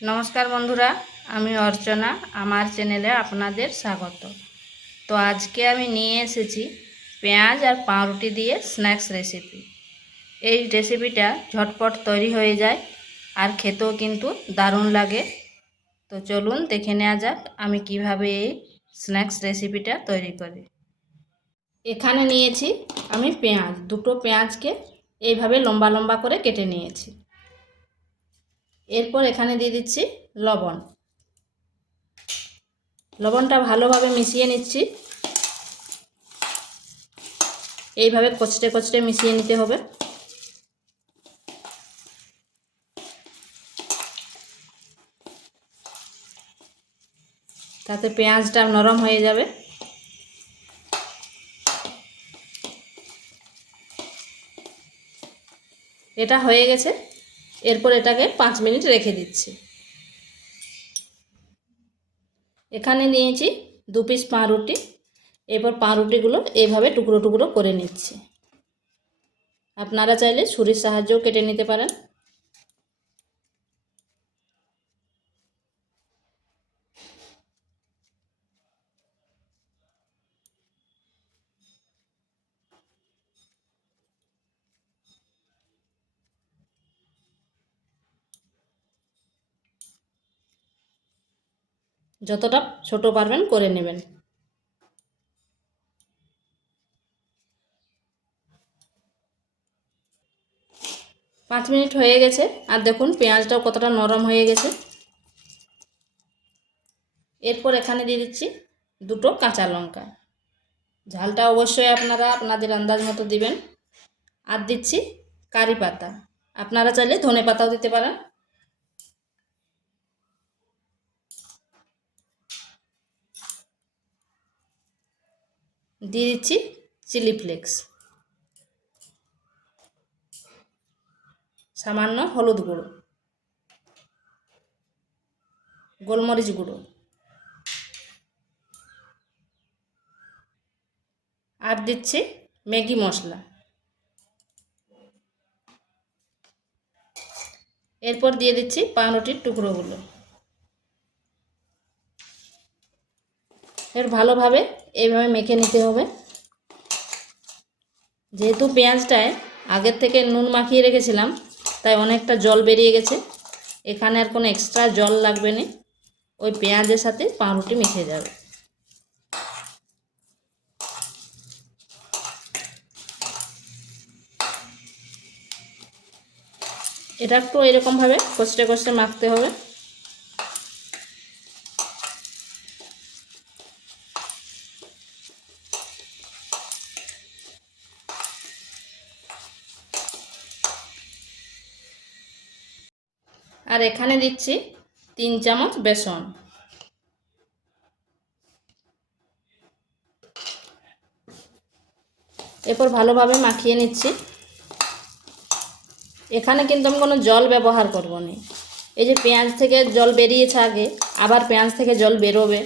नमस्कार बंधुरा आमी अर्चना आमार चैनेले आपनादेर स्वागत। तो आज के आमी निये एसेछि पेঁয়াজ और पाउरुटी दिए स्नैक्स रेसिपि। এই রেসিপিটা ঝটপট তৈরি হয়ে যায় আর খেতেও কিন্তু দারুণ লাগে। তো চলুন দেখে নেওয়া যাক আমি কিভাবে এই স্ন্যাক্স রেসিপিটা তৈরি করি। এখানে নিয়েছি আমি পেঁয়াজ, দুটো পেঁয়াজকে এইভাবে লম্বা লম্বা করে কেটে নিয়েছি। এরপর এখানে দিয়ে দিচ্ছি লবণ। লবণটা ভালোভাবে মিশিয়ে নিচ্ছি। এইভাবে কচটে কচটে মিশিয়ে নিতে হবে। তাতে পেঁয়াজটা নরম হয়ে যাবে। এটা হয়ে গেছে। এরপর এটাকে 5 মিনিট রেখে দিচ্ছি। এখানে নিয়েছি 2 পিস পাউরুটি। এরপর পাউরুটিগুলো এইভাবে টুকরো টুকরো করে নিচ্ছি। আপনারা চাইলে ছুরির সাহায্যেও কেটে নিতে পারেন। যতটা ছোট পারবেন করে নেবেন। পাঁচ মিনিট হয়ে গেছে আর দেখুন পেঁয়াজটাও কতটা নরম হয়ে গেছে। এরপর এখানে দিয়ে দিচ্ছি দুটো কাঁচা লঙ্কা। ঝালটা অবশ্যই আপনারা আপনাদের আন্দাজ মতো দিবেন। আর দিচ্ছি কারি পাতা, আপনারা চাইলে ধনে পাতাও দিতে পারেন। দিয়ে দিচ্ছি চিলি ফ্লেক্স, সামান্য হলুদ গুঁড়ো, গোলমরিচ গুঁড়ো আর দিচ্ছি ম্যাগি মশলা। এরপর দিয়ে দিচ্ছি পাউরুটির টুকরোগুলো। এর ভালোভাবে এইভাবে মেখে নিতে হবে। যেহেতু পেঁয়াজটায় আগের থেকে নুন মাখিয়ে রেখেছিলাম তাই অনেকটা জল বেরিয়ে গেছে। এখানে আর কোনো এক্সট্রা জল লাগবে না, ওই পেঁয়াজের সাথে পাউরুটি মিশে যাবে। এটা একটু এরকমভাবে কষতে কষতে মাখতে হবে। আর এখানে দিচ্ছি 3 চামচ বেসন। এরপর ভালোভাবে মাখিয়ে নিচ্ছি। এখানে কিন্তু আমি কোনো জল ব্যবহার করব না। এই যে পেঁয়াজ থেকে জল বেরিয়েছে আগে, আবার পেঁয়াজ থেকে জল বেরোবে।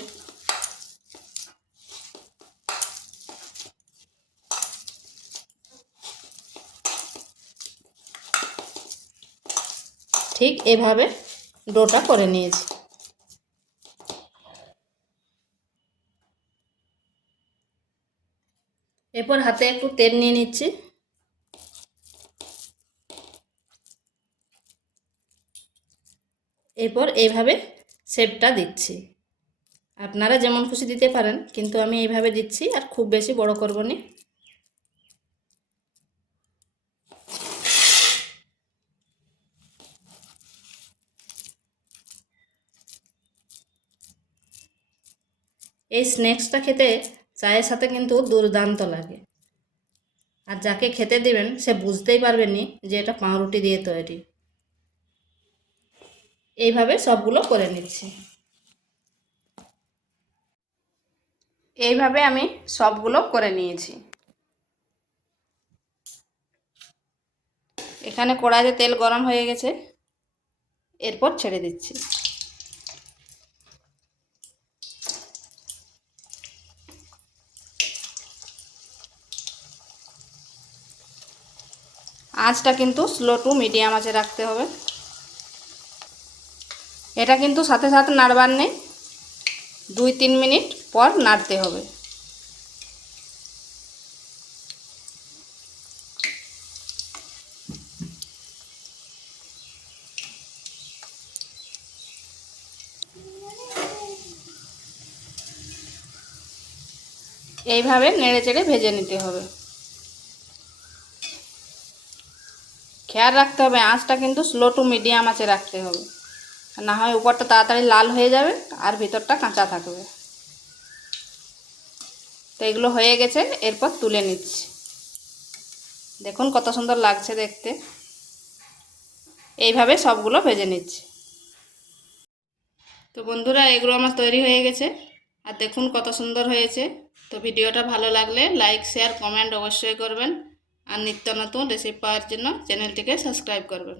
ঠিক এভাবে ডোটা করে নিয়েছি। এরপর হাতে একটু তেল নিয়ে নিচ্ছি। এরপর এইভাবে শেপটা দিচ্ছি। আপনারা যেমন খুশি দিতে পারেন, কিন্তু আমি এইভাবে দিচ্ছি আর খুব বেশি বড় করব না। এই স্ন্যাক্সটা খেতে চায়ের সাথে কিন্তু দুর্দান্ত লাগে। আর যাকে খেতে দেবেন সে বুঝতেই পারবেন না যে এটা পাউরুটি দিয়ে তৈরি। এইভাবে সবগুলো করে নিচ্ছি। এইভাবে আমি সবগুলো করে নিয়েছি। এখানে কড়াইতে তেল গরম হয়ে গেছে। এরপর ছেড়ে দিচ্ছি। আঁচটা কিন্তু স্লো টু মিডিয়াম আঁচে রাখতে হবে। এটা কিন্তু সাথে সাথে নাড়বার নেই, 2-3 মিনিট পর নাড়তে হবে। এইভাবে নেড়ে চেড়ে ভেজে নিতে হবে। খেয়াল রাখতে হবে আঁচটা কিন্তু স্লো টু মিডিয়াম আঁচে রাখতে হবে, না হয় উপরটা তাড়াতাড়ি লাল হয়ে যাবে আর ভিতরটা কাঁচা থাকবে। তো এগুলো হয়ে গেছে, এরপর তুলে নিচ্ছি। দেখুন কত সুন্দর লাগছে দেখতে। এইভাবে সবগুলো ভেজে নিচ্ছি। তো বন্ধুরা এগুলো আমার তৈরি হয়ে গেছে, আর দেখুন কত সুন্দর হয়েছে। তো ভিডিওটা ভালো লাগলে লাইক শেয়ার কমেন্ট অবশ্যই করবেন, আর নিত্য নতুন রেসিপি পাওয়ার জন্য চ্যানেলটিকে সাবস্ক্রাইব করবেন।